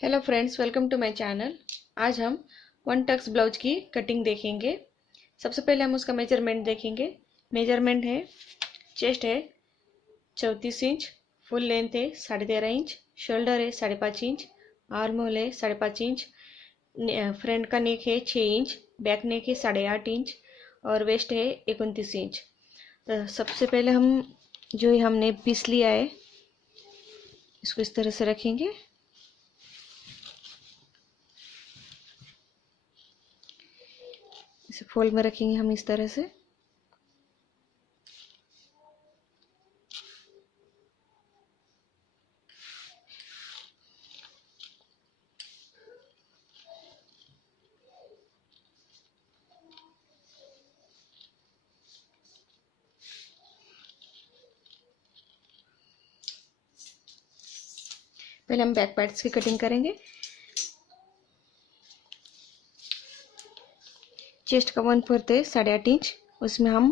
Hello friends, welcome to my channel. आज हम one tucks blouse की कटिंग देखेंगे। सबसे पहले हम उसका मेजरमेंट देखेंगे। मेजरमेंट है, चेस्ट है 34 इंच, फुल लेंथ है 13.5 इंच, शोल्डर है 5.5 इंच, आर्म होल है 5.5 इंच, फ्रंट का नेक है 6 इंच, बैक नेक है 8.5 इंच और वेस्ट है 29 इंच। तो सबसे पहले हम जो हमने पीस लिया है इसको इस तरह से रखेंगे। इसे फोल्ड में रखेंगे हम इस तरह से। पहले हम बैक पार्ट्स की कटिंग करेंगे। चेस्ट का 1/4 है 8.5 इंच, उसमें हम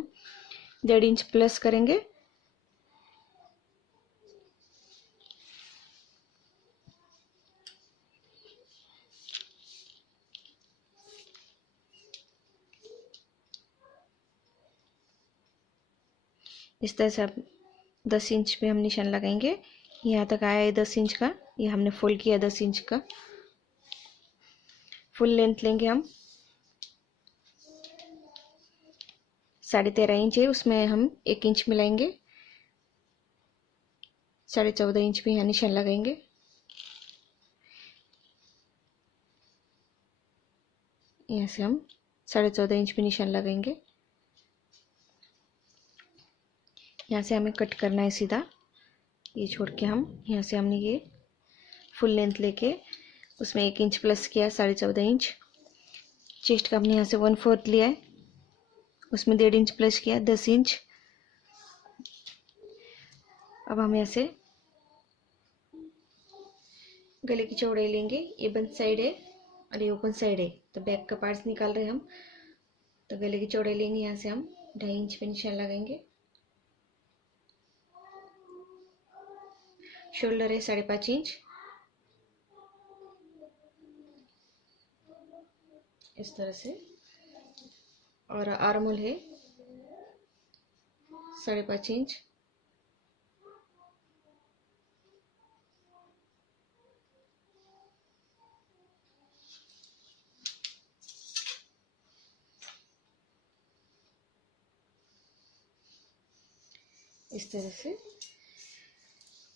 1.5 इंच प्लस करेंगे। इस तरह से अब 10 इंच पे हम निशान लगाएंगे। यहाँ तक आया है 10 इंच का, ये हमने फोल्ड किया 10 इंच का। फुल लेंथ लेंगे हम 13.5 इंच है, उसमें हम 1 इंच मिलाएंगे। 14.5 इंच पे यहाँ निशान लगाएंगे। यहाँ से हम 14.5 इंच पे निशान लगाएंगे। यहाँ से हमें कट करना है सीधा, ये छोड़ के हम यहाँ से हमने ये फुल लेंथ लेके उसमें 1 इंच प्लस किया 14.5 इंच। चेस्ट का हमने यहाँ से 1/4 लिया है, उसमें 1.5 इंच प्लस किया 10 इंच। अब हम यहाँ से गले की चौड़ाई लेंगे। ये बंद साइड है और ये ओपन साइड है, तो बैक का पार्ट्स निकाल रहे हैं हम। तो गले की चौड़ाई लेंगे, यहाँ से हम 2.5 इंच पे निशान लगाएंगे। शोल्डर है 5.5 इंच, इस तरह से, और आर्म होल है 5.5 इंच। इस तरह से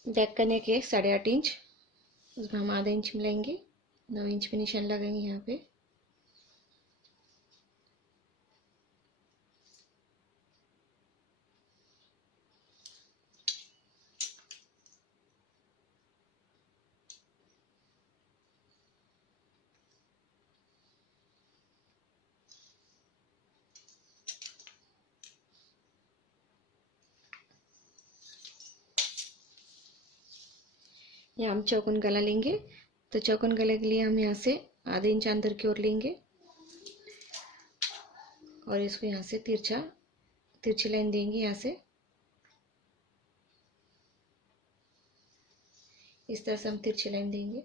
बैक का नेक है 8.5 इंच, उसमें हम आधा इंच मिलाएंगे। 9 इंच पे निशान लगाएंगे यहाँ पे। यहाँ हम चौकोन गला लेंगे, तो चौकोन गले के लिए हम यहाँ से आधे इंच अंदर की ओर लेंगे और इसको यहाँ से तिरछी लाइन देंगे। यहाँ से इस तरह से हम तिरछी लाइन देंगे।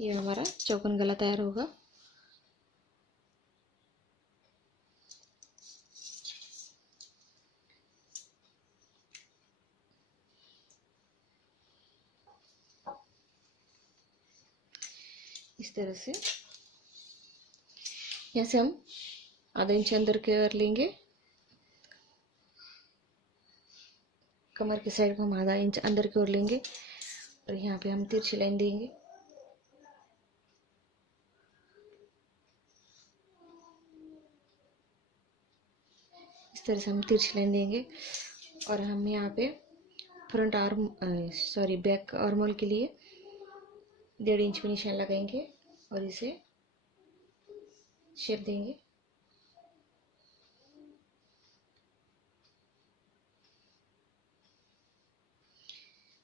ये हमारा चौकोन गला तैयार होगा। इस तरह से यहाँ से हम आधा इंच अंदर की ओर लेंगे। कमर के साइड को हम आधा इंच अंदर की ओर लेंगे और यहाँ पे हम तिरछी लाइन देंगे। इस तरह से हम तिरछी लाइन देंगे और हम यहाँ पे front arm back arm hole के लिए 1.5 इंच पे निशान लगाएंगे और इसे शेप देंगे।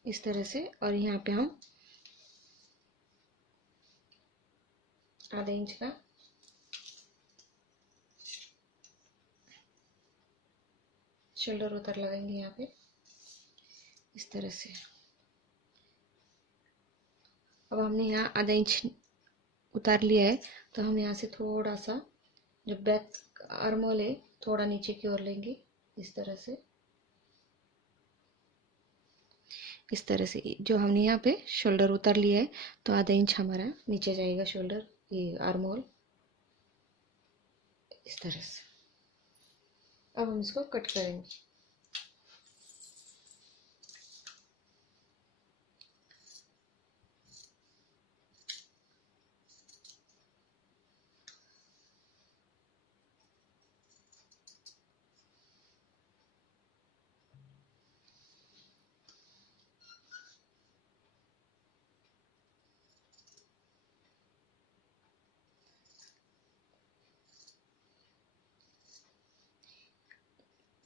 इस तरह से, और यहाँ पे हम आधा इंच का शोल्डर उतार लगाएंगे यहाँ पे। इस तरह से अब हमने यहाँ आधा इंच उतार लिया है, तो हम यहाँ से थोड़ा सा जो बैक आर्म होल है थोड़ा नीचे की ओर लेंगे, इस तरह से। इस तरह से जो हमने यहाँ पे शोल्डर उतार लिया है, तो आधा इंच हमारा नीचे जाएगा शोल्डर, ये आर्म होल, इस तरह से। अब हम इसको कट करेंगे।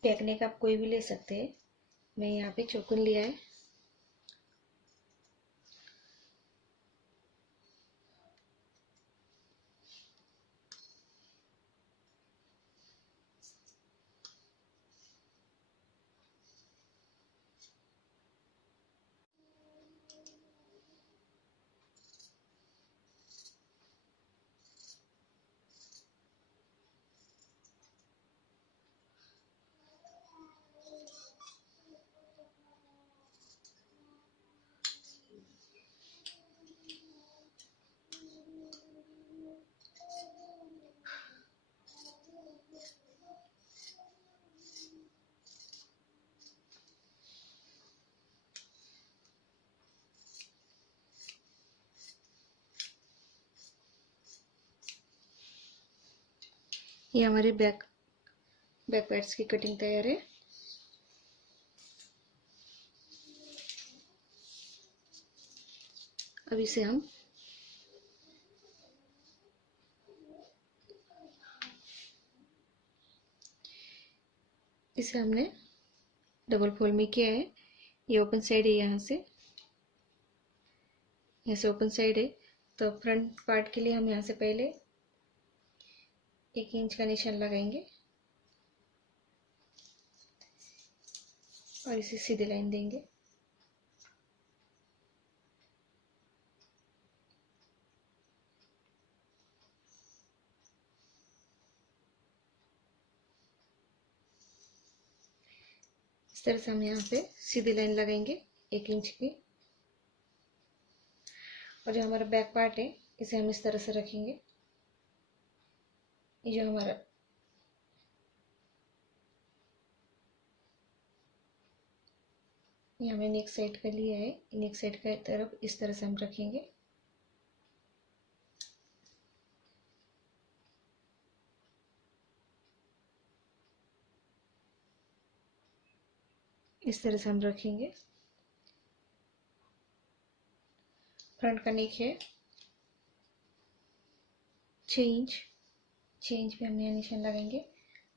टेक्निक आप कोई भी ले सकते हैं, मैं यहाँ पे चौकुन लिया है। ये हमारी बैक पैड्स की कटिंग तैयार है। अब इसे हम हमने डबल फोल्ड में किया है। ये ओपन साइड है, यहाँ से ओपन साइड है, तो फ्रंट पार्ट के लिए हम यहाँ से पहले 1 इंच का निशान लगाएंगे और इसे सीधी लाइन देंगे। इस तरह से हम यहाँ पे सीधी लाइन लगाएंगे 1 इंच की। और जो हमारा बैक पार्ट है, इसे हम इस तरह से रखेंगे। ये जो हमारा ये हमें नेक साइड का लिया है, नेक साइड का तरफ इस तरह से हम रखेंगे। इस तरह से हम रखेंगे। फ्रंट का नेक है 6 इंच। 6 इंच पे हम यहाँ निशान लगाएंगे।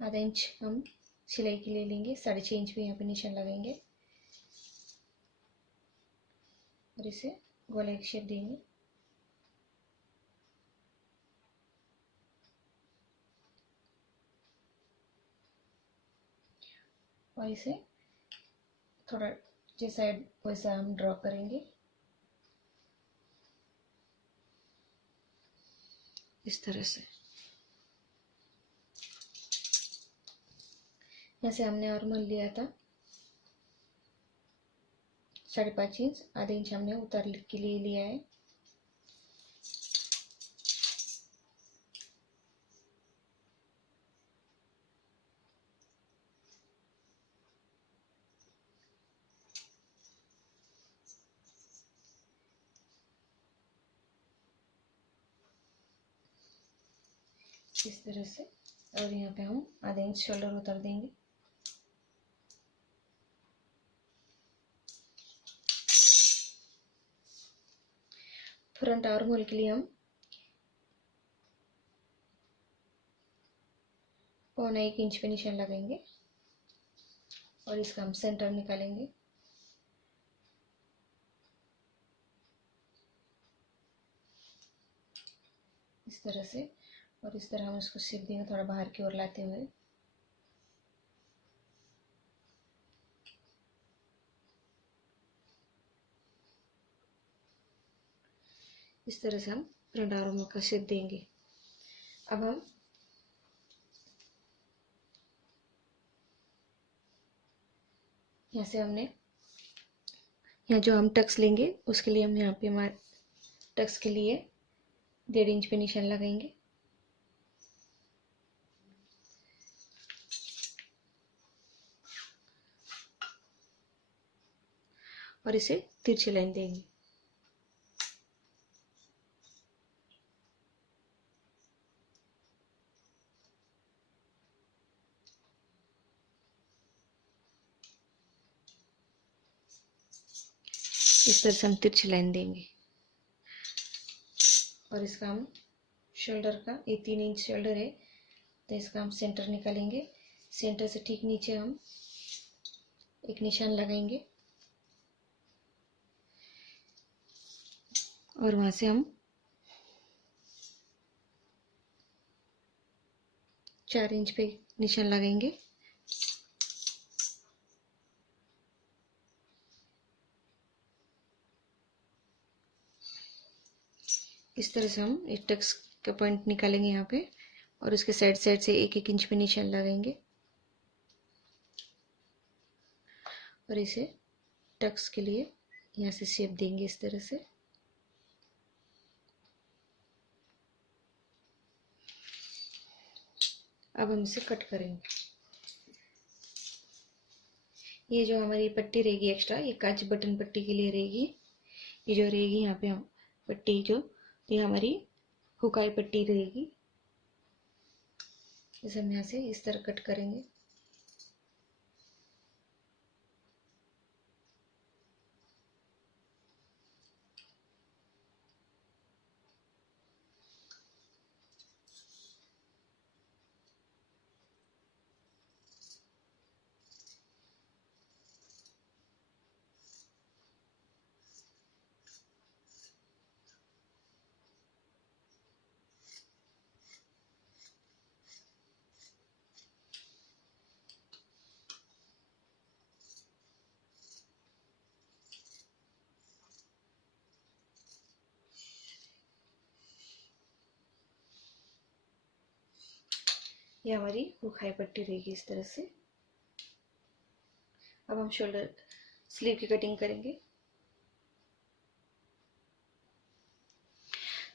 आधा इंच हम सिलाई के लिए लेंगे, 6.5 इंच पे यहाँ पे निशान लगाएंगे और इसे गोला एक शेप देंगे। और इसे थोड़ा जैसा वैसा हम ड्रॉ करेंगे, इस तरह से। जैसे हमने आर्मल लिया था 5.5 इंच, आधे इंच हमने उतार के लिए लिया है। इस तरह से। और यहाँ पे हम आधा इंच शोल्डर उतार देंगे। फ्रंट आर्म होल के लिए हम 1.25 इंच पे निशान लगाएंगे और इसका हम सेंटर निकालेंगे। इस तरह से। और इस तरह हम इसको शेप देंगे, थोड़ा बाहर की ओर लाते हुए। इस तरह से हम फ्रंट आर्म का शेप देंगे। अब हम यहाँ से हमने यहाँ जो हम टक्स लेंगे उसके लिए हम यहाँ पे हमारे टक्स के लिए 1.5 इंच पे निशान लगाएंगे और इसे तिरछी लाइन देंगे। इस तरह से हम तिरछी लाइन देंगे और इसका हम शोल्डर का, ये 3 इंच शोल्डर है तो इसका हम सेंटर निकालेंगे। सेंटर से ठीक नीचे हम एक निशान लगाएंगे और वहां से हम 4 इंच पे निशान लगाएंगे। इस तरह से हम एक टक्स का पॉइंट निकालेंगे यहाँ पे और उसके साइड साइड से 1-1 इंच पे निशान लगाएंगे और इसे टक्स के लिए यहाँ से शेप देंगे इस तरह से। अब हम इसे कट करेंगे। ये जो हमारी पट्टी रहेगी एक्स्ट्रा, ये कांच बटन पट्टी के लिए रहेगी। ये जो रहेगी यहाँ पे हम पट्टी जो, ये हमारी हुकाई पट्टी रहेगी। इसे हम यहाँ से इस तरह कट करेंगे। ये हमारी हुकाई पट्टी रहेगी इस तरह से। अब हम शोल्डर स्लीव की कटिंग करेंगे।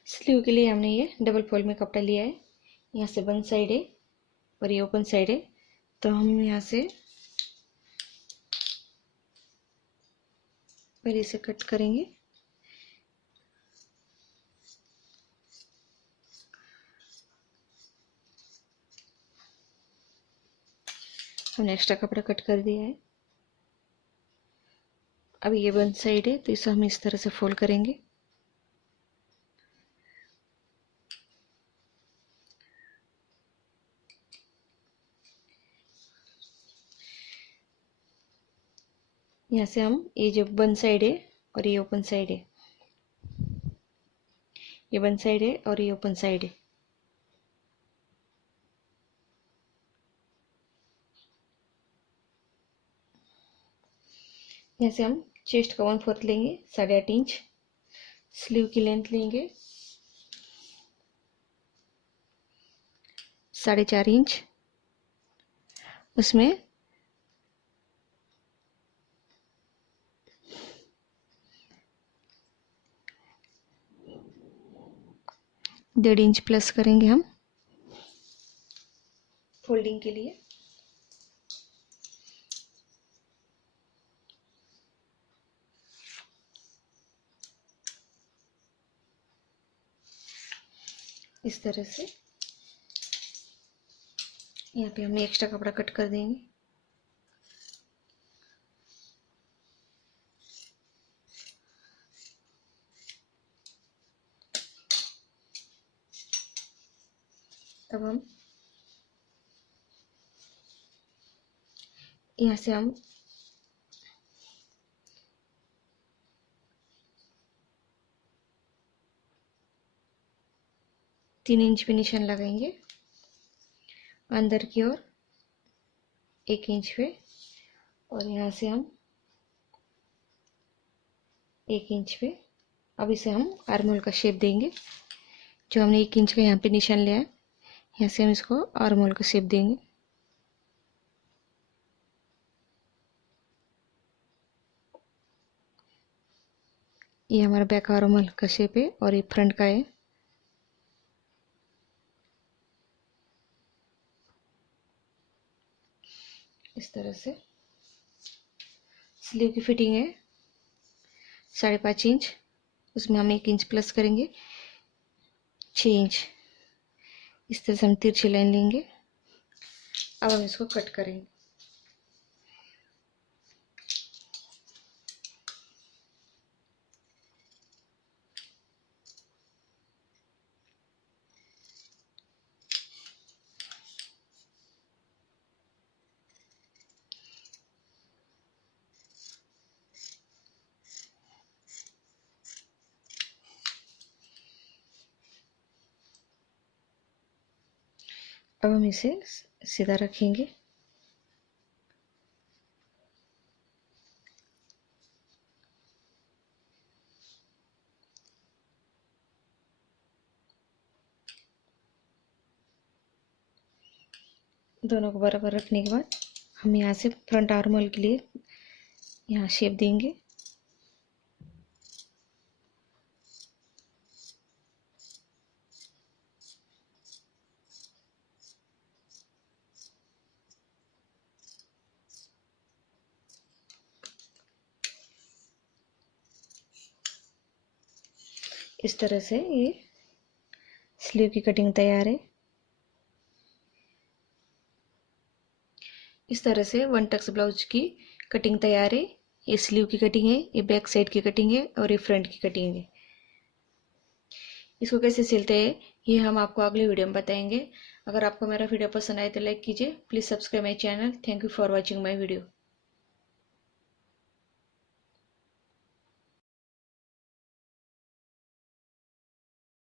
स्लीव के लिए हमने ये डबल फोल्ड में कपड़ा लिया है। यहाँ से बंद साइड है और ये ओपन साइड है, तो हम यहाँ से पहले इसे कट करेंगे। हमने एक्स्ट्रा कपड़ा कट कर दिया है। अब ये बंद साइड है तो इसे हम इस तरह से फोल्ड करेंगे। यहाँ से हम ये जो बंद साइड है और ये ओपन साइड है, ये बंद साइड है और ये ओपन साइड है, यहाँ से हम चेस्ट का 1/4 लेंगे 8.5 इंच। स्लीव की लेंथ लेंगे 4.5 इंच। उसमें डेढ़ इंच प्लस करेंगे हम फोल्डिंग के लिए। इस तरह से यहाँ पे हम एक्स्ट्रा कपड़ा कट कर देंगे। अब हम यहाँ से हम तीन इंच पे निशान लगाएंगे अंदर की ओर 1 इंच पे और यहाँ से हम 1 इंच पे अब इसे हम आर्म होल का शेप देंगे। जो हमने 1 इंच का यहाँ पे निशान लिया है, यहाँ से हम इसको आर्म होल का शेप देंगे। ये हमारा बैक आर्म होल का शेप है और ये फ्रंट का है। इस तरह से स्लीव की फिटिंग है 5.5 इंच, उसमें हम 1 इंच प्लस करेंगे, 6 इंच। इस तरह से हम तिरछी लाइन लेंगे। अब हम इसको कट करेंगे। अब हम इसे सीधा रखेंगे। दोनों को बराबर रखने के बाद हम यहाँ से फ्रंट आर्म होल के लिए यहाँ शेप देंगे। इस तरह से ये स्लीव की कटिंग तैयार है। इस तरह से 1 टक्स ब्लाउज की कटिंग तैयार है। ये स्लीव की कटिंग है, ये बैक साइड की कटिंग है और ये फ्रंट की कटिंग है। इसको कैसे सिलते हैं ये हम आपको अगले वीडियो में बताएंगे। अगर आपको मेरा वीडियो पसंद आए तो लाइक कीजिए। Please subscribe my channel. Thank you for watching my video.